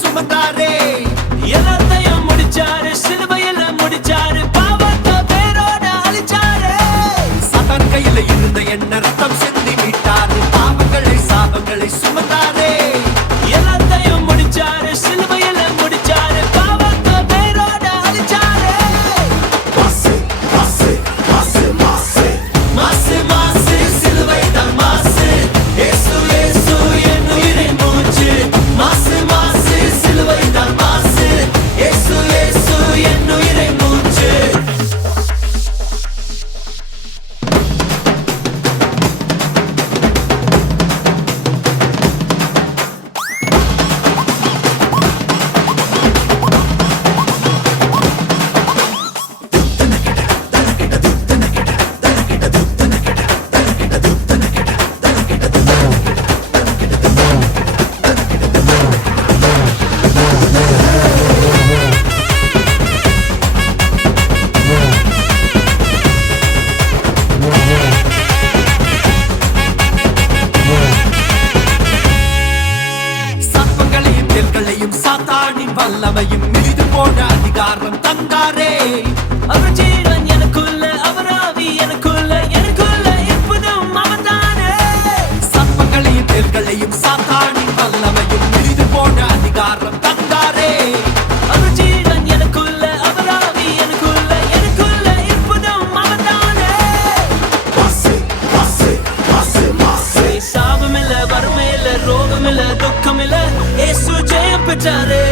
சுமந்தாரே. எல்லாத்தையும் முடிச்சாரு, சிலுவையில முடிச்சாரு, பாவத்தை வேரோட அழிச்சாரு. சாத்தான் கையில இருந்த என்ன ரத்தம் சிந்தி மீட்டாரு. பாவங்களை சாபங்களை சுமந்தாரே. எல்லாத்தையும் முடிச்சாரு, சிலுவையில முடிச்சாரு, பாவத்தை வேரோட அழிச்சாரு. மாசு மாசு மாசு மாசு மாசு மாசு சிலுவைதான் மாசு. இயேசு இயேசு என் உயிரின் மூச்சு. மாசு மாசு சிலுவைதான் மாசு. இயேசு இயேசு என் உயிரின் மூச்சு. சாப்பங்களையும் தேல்களையும் சாத்தானின் வல்லமையும் மிதித்து போன அதிகாரம் தந்தாரே. அவர் ஜீவன் எனக்குள்ள, அவர் ஆவி எனக்குள்ள, எனக்குள்ள இருப்பதும் அவர்தானே. சாப்பங்களையும் தேல்களையும் சாத்தானின் வல்லமையும் மிதித்து போன அதிகாரம் தந்தாரே. அவர் ஜீவன் எனக்குள்ள, அவர் ஆவி எனக்குள்ள, எனக்குள்ள இருப்பதும் அவர்தானே. மாசு மாசு மாசு மாசு சாபமில்ல, வறுமையில்ல, ரோகமில்ல, துக்கமில்ல, இயேசு ஜெயம் பெற்றாரே.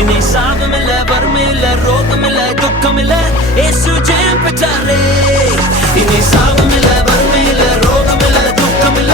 இனி சாபமில்ல, வறுமையில்ல, ரோகமில்ல, துக்கமில்ல, இயேசு ஜெயம் பெற்றாரே. இனி சாபமில்ல, வறுமையில்ல, ரோகமில்ல, துக்கமில்ல,